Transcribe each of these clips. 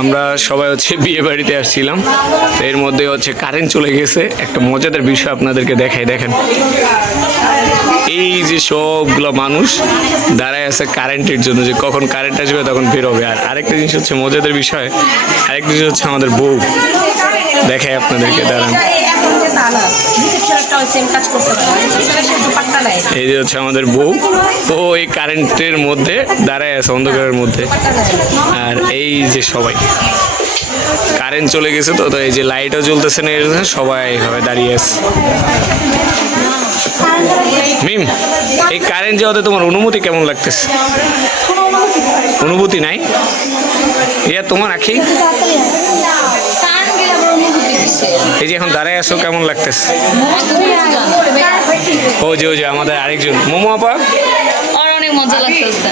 আমরা সবাই হচ্ছে বিয়ে বাড়িতে আসছিলাম, এর মধ্যে হচ্ছে কারেন্ট চলে গেছে। একটা মজাদার বিষয় আপনাদেরকে দেখাই, দেখেন এই যে সবগুলো মানুষ দাঁড়ায় আছে কারেন্টের জন্য, যে কখন কারেন্ট আসবে তখন বেরোবে। আর আরেকটা জিনিস হচ্ছে মজাদার বিষয়, আরেকটা জিনিস হচ্ছে আমাদের বউ, দেখাই আপনাদেরকে, দাঁড়ান। এই যে হচ্ছে আমাদের বউ, ও এই কারেন্টের মধ্যে দাঁড়ায় আছে অন্ধকারের মধ্যে। আর এই যে সবাই, কারেন্ট চলে গেছে তো, এই যে লাইটও জ্বলতেছে না, সবাই হবে দাঁড়িয়ে আছে। মিম, এই কারেন্ট যাওয়াতে তোমার অনুভূতি কেমন লাগতেছে? অনুভূতি নাই? ইয়া তোমার আখি, এই যে এখন দাঁড়ায় আসো, কেমন লাগতেছে? ও যে আমাদের আরেকজন মোমো আপা, অনেক মজা লাগতেছে,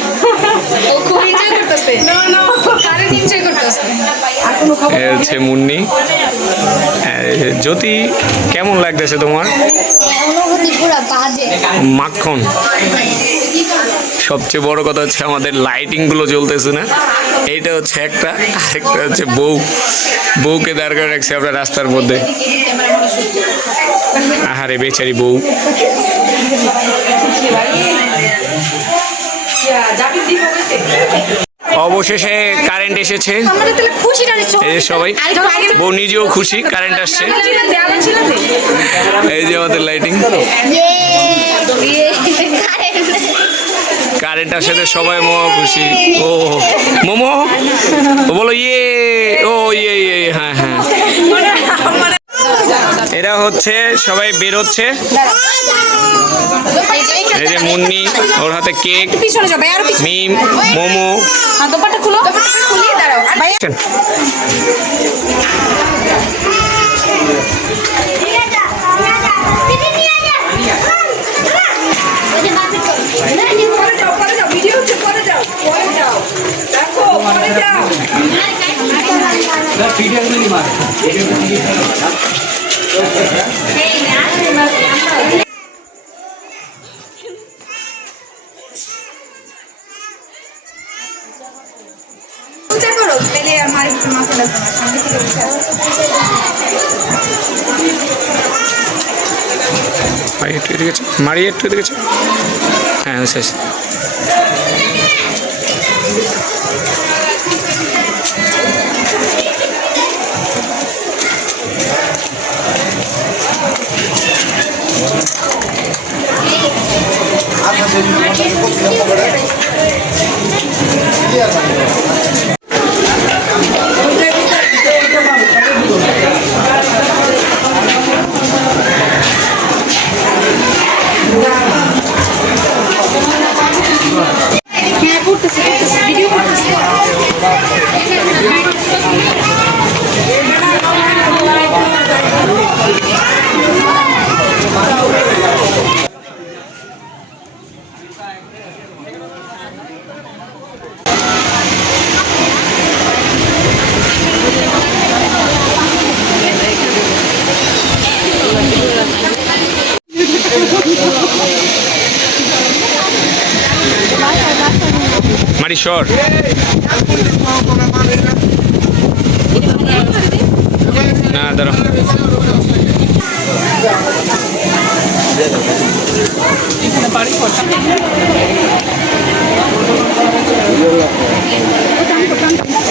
ও খুব এনজয় করতেছে, কারেন্ট এনজয় করতেছে। হচ্ছে মুন্নি। জ্যোতি, কেমন লাগতেছে তোমার? অনুভূতি পুরো বাজে, মাখন। সবচেয়ে বড় কথা হচ্ছে আমাদের লাইটিং গুলো জ্বলতেছে না, এইটা হচ্ছে একটা। আরেকটা হচ্ছে বউকে দাঁড় করে রাখছে আমরা রাস্তার মধ্যে। আহারে বেচারি বউ। অবশেষে কারেন্ট এসেছে, এই যে সবাই, বউ নিজেও খুশি কারেন্ট আসছে। এই যে আমাদের লাইটিং, কারেন্ট আসাতে সবাই মোমো খুশি। ও মোমো, ও বলো ইয়ে, ও ইয়ে ইয়ে, হ্যাঁ হ্যাঁ। এরা হচ্ছে সবাই বেরোচ্ছে, এই যে মুন্নি, ওর হাতে কেক, মিম, মোমো। পূজা করো, পেলে আমার মাথা লাগবে না, সামনে থেকে বসে আসো। একটু এদিকে, মারিয়ে একটু এদিকে। হ্যাঁ শেষ। মারি সর, না দাঁড়া।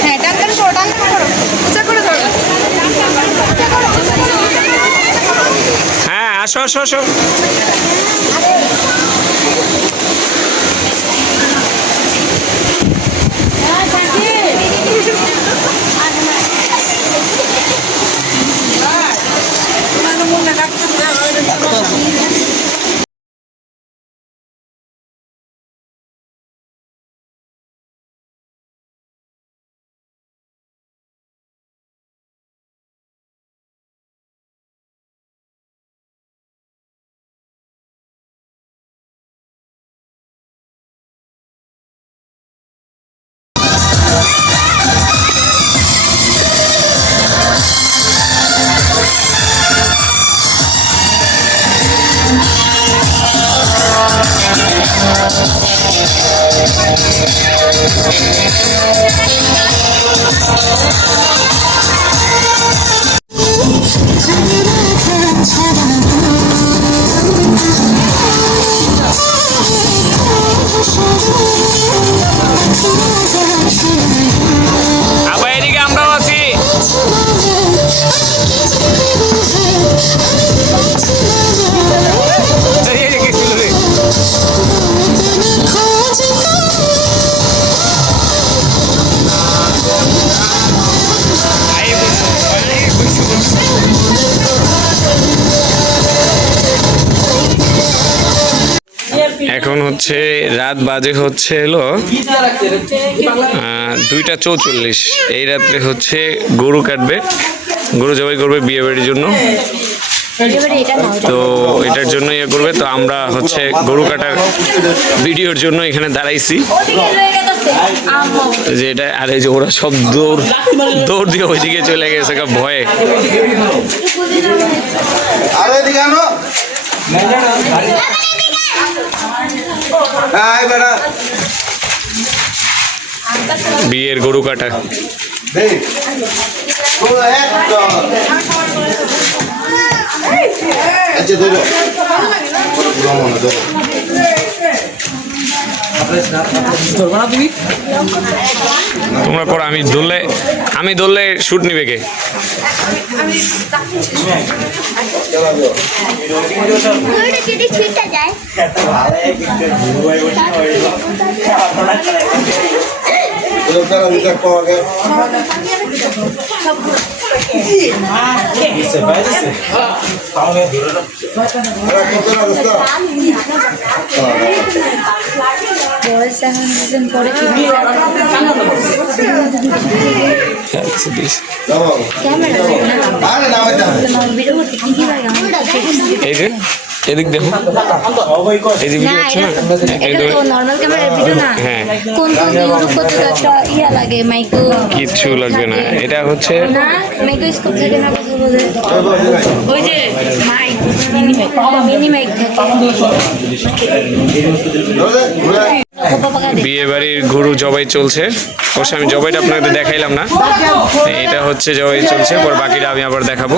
হ্যাঁ, টান টান করো, টান টান করো, পূজা করে ধরো। হ্যাঁ আসো আসো আসো। আবার এদিকে আমরাও আছি। এই যে গেছিল রে। এখন হচ্ছে রাত বাজে হচ্ছে হলো 2:44। এই রাত্রে হচ্ছে গরু কাটবে, গরু জবাই করবে বিয়ে বাড়ির জন্য। তো এটার জন্য ইয়ে করবে, তো আমরা হচ্ছে গরু কাটার ভিডিওর জন্য এখানে দাঁড়াইছি। যে এটা আর এই যে ওরা সব দৌড় দিয়ে ওইদিকে চলে গেছে ভয়ে। বিয়ের গরু কাটা। তোমরা করো, আমি ধরলে শুট নিবে কে? এই যে এদিক দেখো, এই যে ভিডিও হচ্ছে না, নরমাল ক্যামেরার ভিডিও না। হ্যাঁ, কোন কোন ইউটিউব করতে তো একটা ইয়া লাগে, মাইক্রো কিচ্ছু লাগবে না। এটা হচ্ছে না, মাইক্রো স্কোপ থাকে না, কথা বলে ওই যে মাইক, মিনি মাইক থাকে। বিয়ে বাড়ির গরু জবাই চলছে। অবশ্য আমি জবাইটা আপনাদের দেখাইলাম না, এটা হচ্ছে জবাই চলছে, পর বাকিটা আমি আবার দেখাবো।